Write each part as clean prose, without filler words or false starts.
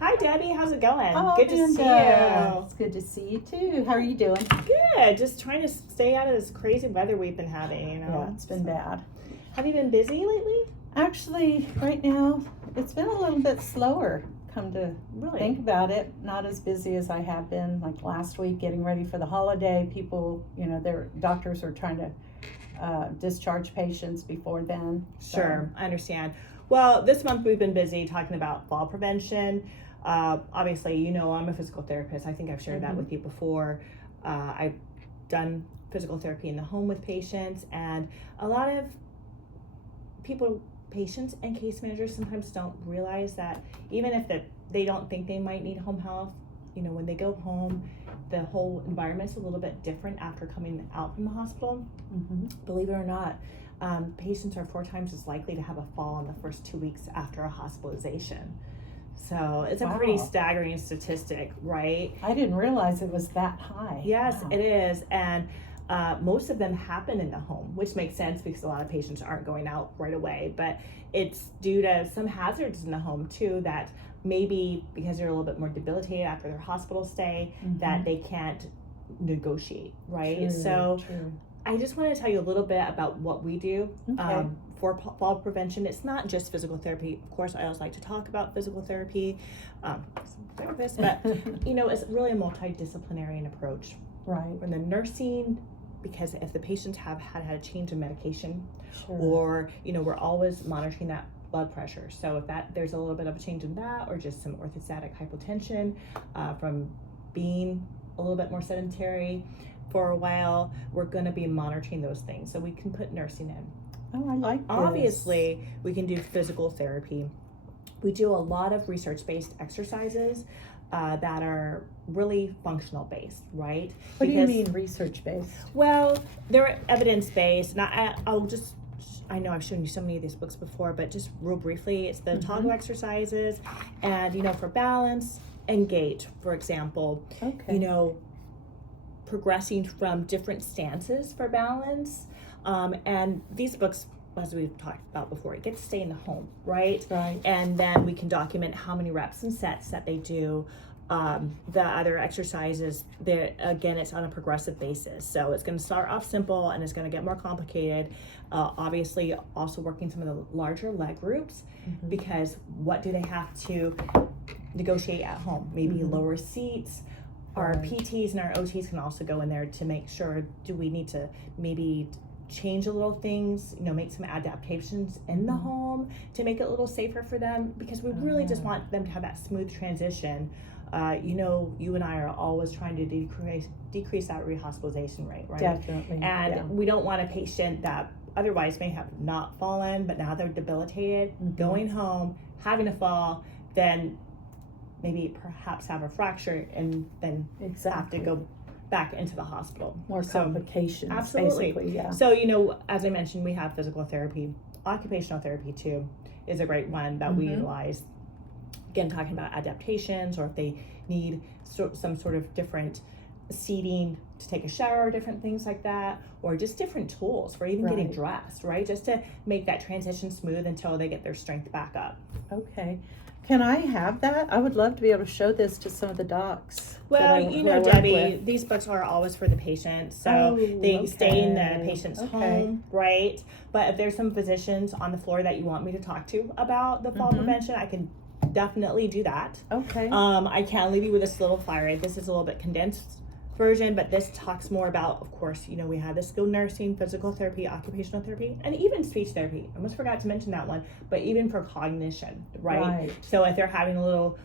Hi, Debbie. How's it going? Oh, Good to see you. It's good to see you too. How are you doing? Good. Just trying to stay out of this crazy weather we've been having, you know. Yeah, it's been bad. Have you been busy lately? Actually, right now, it's been a little bit slower, come to Really? think about it. Not as busy as I have been, like last week, getting ready for the holiday. People, their doctors are trying to discharge patients before then. Sure, I understand. Well, this month we've been busy talking about fall prevention. Obviously, I'm a physical therapist. I think I've shared that with you before. I've done physical therapy in the home with patients, and a lot of patients and case managers sometimes don't realize that even if they don't think they might need home health, when they go home, the whole environment's a little bit different after coming out from the hospital. Believe it or not, patients are 4 times as likely to have a fall in the first 2 weeks after a hospitalization. So it's a pretty staggering statistic, right? I didn't realize it was that high. Yes, Wow. it is. And most of them happen in the home, which makes sense because a lot of patients aren't going out right away. But it's due to some hazards in the home too, that maybe because they're a little bit more debilitated after their hospital stay, that they can't negotiate, right? True. I just want to tell you a little bit about what we do for fall prevention. It's not just physical therapy. Of course, I always like to talk about physical therapy, therapist, but it's really a multidisciplinary approach. Right. From the nursing, because if the patients have had a change in medication, Sure. or we're always monitoring that blood pressure. So if there's a little bit of a change in that, or just some orthostatic hypotension from being a little bit more sedentary for a while, we're going to be monitoring those things. So we can put nursing in. Oh, I like this. Obviously, we can do physical therapy. We do a lot of research-based exercises that are really functional-based, right? What do you mean research-based? Well, they're evidence-based, and I know I've shown you so many of these books before, but just real briefly, it's the toggle exercises, and for balance and gait, for example. Okay. Progressing from different stances for balance, and these books, as we've talked about before, it gets to stay in the home, right? Right. And then we can document how many reps and sets that they do. The other exercises, again, it's on a progressive basis. So it's going to start off simple and it's going to get more complicated. Obviously, also working some of the larger leg groups, because what do they have to negotiate at home? Maybe lower seats. Our PTs and our OTs can also go in there to make sure, do we need to maybe change a little things, make some adaptations in the home to make it a little safer for them, because we really just want them to have that smooth transition. You and I are always trying to decrease that rehospitalization rate, right? Definitely. And we don't want a patient that otherwise may have not fallen, but now they're debilitated, going home, having a fall, then maybe perhaps have a fracture and then have to go back into the hospital. More complications. Absolutely. Basically, yeah. So, as I mentioned, we have physical therapy. Occupational therapy too is a great one that we utilize. Again, talking about adaptations, or if they need some sort of different seating to take a shower, different things like that, or just different tools for even getting dressed, right? Just to make that transition smooth until they get their strength back up. Okay. Can I have that? I would love to be able to show this to some of the docs. Well, Debbie, these books are always for the patient, so they stay in the patient's home, right? But if there's some physicians on the floor that you want me to talk to about the fall prevention, I can definitely do that. Okay. I can leave you with this little flyer. This is a little bit condensed version, but this talks more about, of course, we have the skilled nursing, physical therapy, occupational therapy, and even speech therapy. I almost forgot to mention that one, but even for cognition, right? So if they're having a little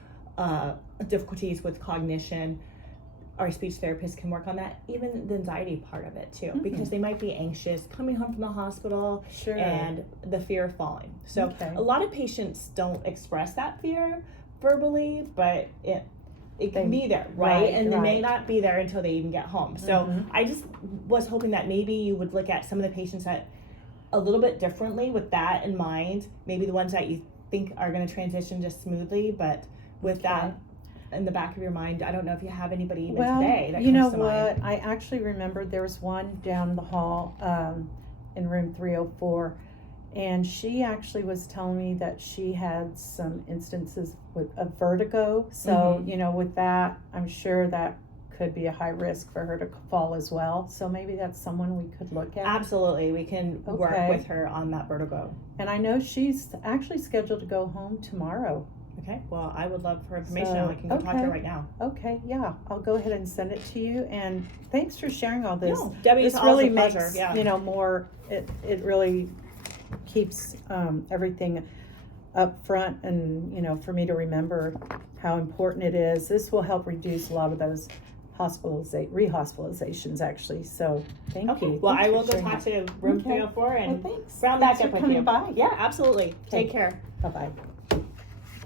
difficulties with cognition, our speech therapist can work on that, even the anxiety part of it too, because they might be anxious coming home from the hospital and the fear of falling. So a lot of patients don't express that fear verbally, but it can be there, right? And they may not be there until they even get home. So I just was hoping that maybe you would look at some of the patients that a little bit differently with that in mind. Maybe the ones that you think are going to transition just smoothly, but with that in the back of your mind, I don't know if you have anybody even today that comes to mind. I actually remember there was one down the hall in room 304, And she actually was telling me that she had some instances of vertigo. So, Mhm. you know, with that, I'm sure that could be a high risk for her to fall as well. So maybe that's someone we could look at. Absolutely, we can work Okay. with her on that vertigo. And I know she's actually scheduled to go home tomorrow. Okay, well, I would love her information. So, I can go talk to her okay. right now. Okay, yeah, I'll go ahead and send it to you. And thanks for sharing all this. No, Debbie, it's This really always a pleasure. makes, Yeah. you know, more, it really keeps everything up front, and, you know, for me to remember how important it is. This will help reduce a lot of those rehospitalizations, actually. So thank Okay, you. well, Thanks I for will go sharing talk that. to room Okay. 304 and Well, thanks. round Thanks back for up with coming you. by. Yeah, absolutely. Okay. Take care. Bye-bye.